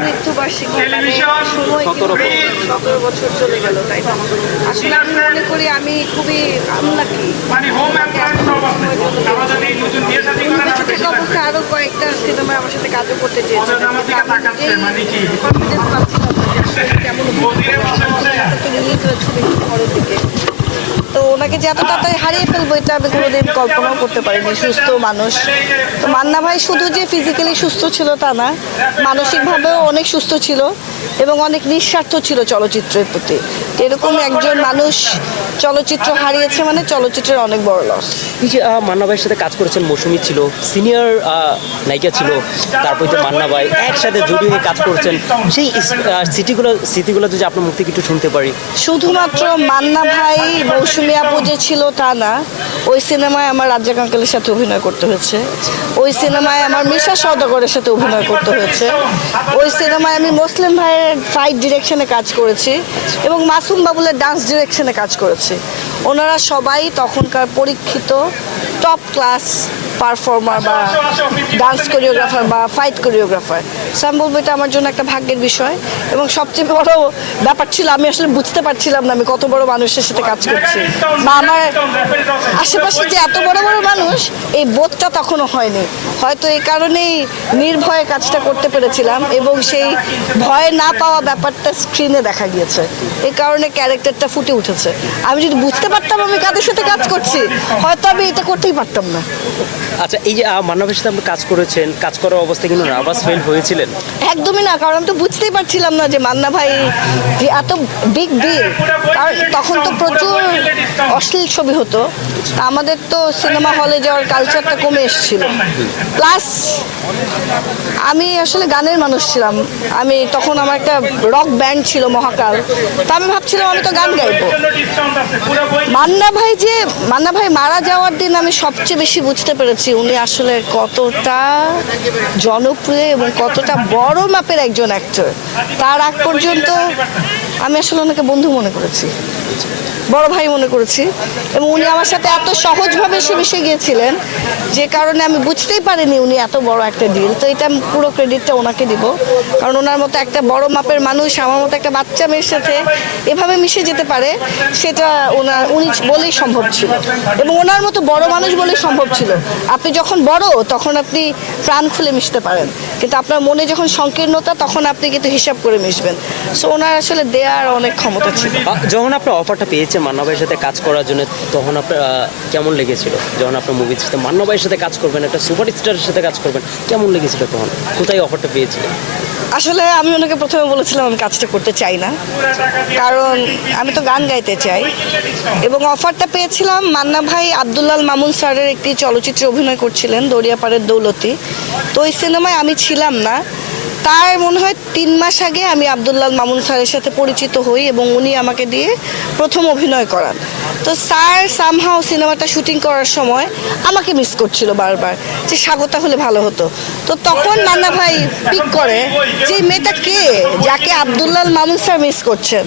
মৃত্যুবার্ষিকী সময় সতেরো বছর চলে গেল তাই না আসলে আমি মনে করি আমি খুবই মানে হোম অ্যাপ্লায়েন্স সব আছে আমরা যদি নতুন বিয়ে শাদী করেন বেঁচে থাকা অবস্থায় আরও কয়েকটা সিনেমায় আমার সাথে কাজও করতে তাকাচ্ছে, মানে কেমন ছবি পরের দিকে তো ওনাকে যে এত তাড়াতাড়ি হারিয়ে ফেলব এটা আমি কোনোদিন কল্পনাও করতে পারিনি। সুস্থ মানুষ। তো মান্না ভাই শুধু যে ফিজিক্যালি সুস্থ ছিল তা না মানসিকভাবেও অনেক সুস্থ ছিল এবং অনেক নিঃস্বার্থ ছিল চলচ্চিত্রের প্রতি। এরকম একজন মানুষ চলচ্চিত্র হারিয়েছে মানে চলচ্চিত্রের অনেক বড় লস এই যে মান্না ভাইয়ের সাথে কাজ করেছেন মৌসুমী ছিল সিনিয়র নায়িকা ছিল তারপর মান্না ভাই একসাথে জড়িয়ে হয়ে কাজ করছেন। সেই স্মৃতিগুলো স্মৃতিগুলো যদি আপনার মুখ থেকে একটু শুনতে পারি। শুধুমাত্র মান্না ভাই মৌসুমী আপু যে ছিল তা না। ওই সিনেমায় আমার রাজ্জাক আঙ্কেলের সাথে অভিনয় করতে হয়েছে। ওই সিনেমায় আমার মিশা সওদাগরের সাথে অভিনয় করতে হয়েছে। ওই সিনেমায় আমি মুসলিম ভাইয়ের ফাইট ডিরেকশনে কাজ করেছি এবং মাসুম বাবুলের ডান্স ডিরেকশনে কাজ করেছি। ওনারা সবাই তখনকার পরীক্ষিত টপ ক্লাস পারফর্মার বা ডান্স কোরিওগ্রাফার বা ফাইট কোরিওগ্রাফার সো আমি বলব এটা আমার জন্য একটা ভাগ্যের বিষয় এবং সবচেয়ে বড় ব্যাপার ছিল, আমি আসলে বুঝতে পারছিলাম না আমি কত বড় মানুষের সাথে কাজ করছি। বা আমার আশেপাশে যে এত বড় বড় মানুষ, এই বোধটা তখনও হয়নি। হয়তো এই কারণেই নির্ভয়ে কাজটা করতে পেরেছিলাম এবং সেই ভয় না পাওয়া ব্যাপারটা স্ক্রিনে দেখা গিয়েছে। এই কারণে ক্যারেক্টারটা ফুটে উঠেছে। আমি যদি বুঝতে পারতাম আমি কাদের সাথে কাজ করছি, হয়তো আমি এটা করতেই পারতাম না। আচ্ছা এই যে আহ, মান্না ভাইয়ের সাথে আপনি কাজ করেছেন কাজ করার অবস্থায় কিন্তু নার্ভাস ফেল হয়েছিলেন। একদমই না কারণ আমি তো বুঝতেই পারছিলাম না যে মান্না ভাই যে এত বিগ ডিল কারণ তখন তো প্রচুর অশ্লীল ছবি হতো। আমাদের তো সিনেমা হলে যাওয়ার কালচারটা কমে এসেছিল। প্লাস আমি আসলে গানের মানুষ ছিলাম। আমি তখন আমার একটা রক ব্যান্ড ছিল মহাকাল। তা আমি ভাবছিলাম আমি তো গান গাইবো। মান্না ভাই যে মান্না ভাই মারা যাওয়ার দিন আমি সবচেয়ে বেশি বুঝতে পেরেছি উনি আসলে কতটা জনপ্রিয় এবং কতটা বড় মাপের একজন অ্যাক্টর তার আগ পর্যন্ত আমি আসলে ওনাকে বন্ধু মনে করেছি। বড় ভাই মনে করেছি। এবং উনি আমার সাথে এত সহজভাবে সে মিশে গিয়েছিলেন যে কারণে আমি বুঝতেই পারিনি উনি এত বড় একটা ডিল তো এটা পুরো ক্রেডিটটা ওনাকে দিব। কারণ ওনার মতো একটা বড় মাপের মানুষ, আমার মতো একটা বাচ্চা মেয়ের সাথে এভাবে মিশে যেতে পারে, সেটা ওনার উনি বলেই সম্ভব ছিল। এবং ওনার মতো বড় মানুষ বলেই সম্ভব ছিল। আপনি যখন বড়, তখন আপনি প্রাণ খুলে মিশতে পারেন। কিন্তু আপনার মনে যখন সংকীর্ণতা, তখন আপনি কিন্তু হিসাব করে মিশবেন। সো ওনার আসলে দেওয়ার অনেক ক্ষমতা ছিল। যখন আপনার অফারটা পেয়েছেন মান্নাভাইয়ের সাথে কাজ করার জন্য তখন আপনার কেমন লেগেছিল? যখন আপনার মুভির সাথে মান্না ভাইয়ের সাথে কাজ করবেন একটা সুপার স্টারের সাথে কাজ করবেন কেমন লেগেছিল তখন? কোথায় অফারটা পেয়েছিলেন? আসলে আমি ওনাকে প্রথমে বলেছিলাম আমি কাজটা করতে চাই না। কারণ আমি তো গান গাইতে চাই। এবং অফারটা পেয়েছিলাম মান্না ভাই আবদুল্লাল মামুন স্যারের একটি চলচ্চিত্রে অভিনয় করছিলেন দরিয়াপাড়ের দৌলতি। তো ওই সিনেমায় আমি ছিলাম না। তার মনে হয় তিন মাস আগে আমি আবদুল্লাল মামুন স্যারের সাথে পরিচিত হই এবং উনি আমাকে দিয়ে প্রথম অভিনয় করান। তো স্যার সামহাও সিনেমাটা শুটিং করার সময় আমাকে মিস করছিল বারবার যে স্বাগতা হলে ভালো হতো। তো তখন মান্না ভাই পিক করে যে মেয়েটা কে? যাকে আবদুল্লাল মামুন স্যার মিস করছেন।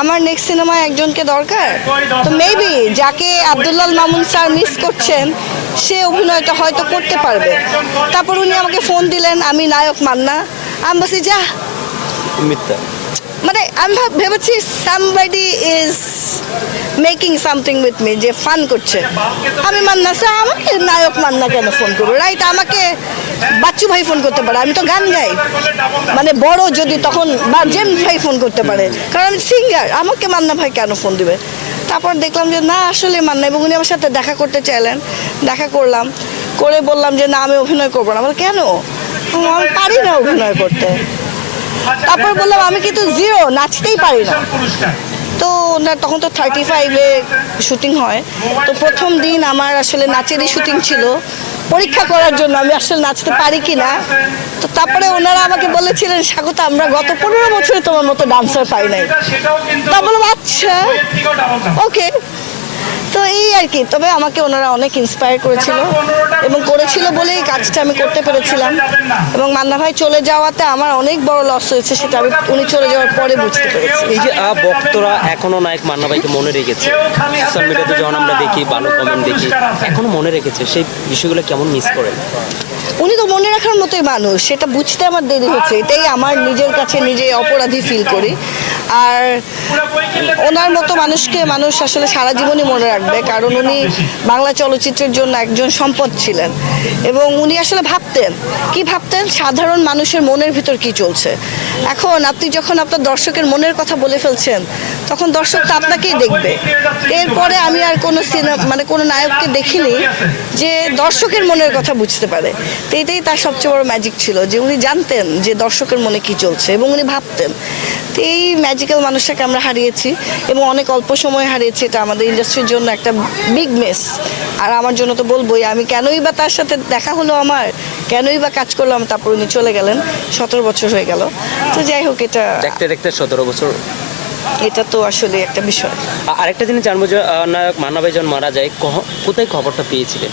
আমার নেক্সট সিনেমায় একজনকে দরকার? তো মেবি যাকে আবদুল্লাল মামুন স্যার মিস করছেন, সে অভিনয়টা হয়তো করতে পারবে। তারপর উনি আমাকে ফোন দিলেন, আমি নায়ক মান্না। আমি বলছি যা। মিথ্যা। মানে আমি ভাব- ভেবেছি somebody is making something with me যে ফান করছে। আমি মান্না স্যার আমাকে নায়ক মান্না কেন ফোন করব? রাইট আমাকে বাচ্চু ভাই ফোন করতে পারে আমি তো গান গাই। মানে বড় যদি তখন বা জেম ভাই ফোন করতে পারে। কারণ আমি সিঙ্গার আমাকে মান্না ভাই কেন ফোন দিবে? তারপর দেখলাম যে না আসলে মান্না এবং উনি আমার সাথে দেখা করতে চাইলেন। দেখা করলাম করে বললাম যে না আমি অভিনয় করব না। বলে কেন? আমি পারি না অভিনয় করতে। তারপর বললাম, আমি কিন্তু জিরো নাচতেই পারি না। তো না, তখন তো থার্টি ফাইভে শুটিং হয়। তো প্রথম দিন আমার আসলে নাচেরই শুটিং ছিল। পরীক্ষা করার জন্য আমি আসলে নাচতে পারি কি না তো তারপরে ওনারা আমাকে বলেছিলেন, স্বাগত, আমরা গত পনেরো বছরে তোমার মতো ডান্সার পাই নাই। তা বললাম আচ্ছা ওকে এই আর কি। তবে আমাকে ওনারা অনেক ইন্সপায়ার করেছিল এবং করেছিল বলেই কাজটা আমি করতে পেরেছিলাম। এবং মান্না ভাই চলে যাওয়াতে আমার অনেক বড় লস হয়েছে সেটা আমি উনি চলে যাওয়ার পরে বুঝতে পেরেছি। এই যে ভক্তরা এখনও নায়ক মান্না ভাইকে মনে রেখেছে। সোশ্যাল মিডিয়াতে যখন আমরা দেখি ভালো কমেন্ট দেখি এখনও মনে রেখেছে সেই বিষয়গুলো কেমন মিস করেন উনি তো মনে রাখার মতোই মানুষ সেটা বুঝতে আমার দেরি হচ্ছে। এটাই আমার নিজের কাছে নিজে অপরাধী ফিল করি। আর ওনার মতো মানুষকে মানুষ আসলে সারা জীবনই মনে রাখবে, কারণ উনি বাংলা চলচ্চিত্রের জন্য একজন সম্পদ ছিলেন। এবং উনি আসলে ভাবতেন, কি ভাবতেন? সাধারণ মানুষের মনের ভিতর কি চলছে? এখন আপনি যখন আপনার দর্শকের মনের কথা বলে ফেলছেন, তখন দর্শক তো আপনাকেই দেখবে। এরপরে আমি আর কোনো সিনেমা মানে কোনো নায়ককে দেখিনি যে দর্শকের মনের কথা বুঝতে পারে। তো এটাই তার সবচেয়ে বড় ম্যাজিক ছিল, যে উনি জানতেন যে দর্শকের মনে কি চলছে এবং উনি ভাবতেন। এই ম্যাজিক্যাল মানুষটাকে আমরা হারিয়েছি এবং অনেক অল্প সময় হারিয়েছি এটা আমাদের ইন্ডাস্ট্রির জন্য একটা বিগ মিস আর আমার জন্য তো বলবোই আমি কেনই বা তার সাথে দেখা হলো আমার কেনই বা কাজ করলাম তারপর উনি চলে গেলেন। সতেরো বছর হয়ে গেল। তো যাই হোক এটা দেখতে দেখতে সতেরো বছর। এটা তো আসলে একটা বিষয়। আরেকটা জিনিস জানব যে নায়ক মান্না মারা যায় কোথায় খবরটা পেয়েছিলেন?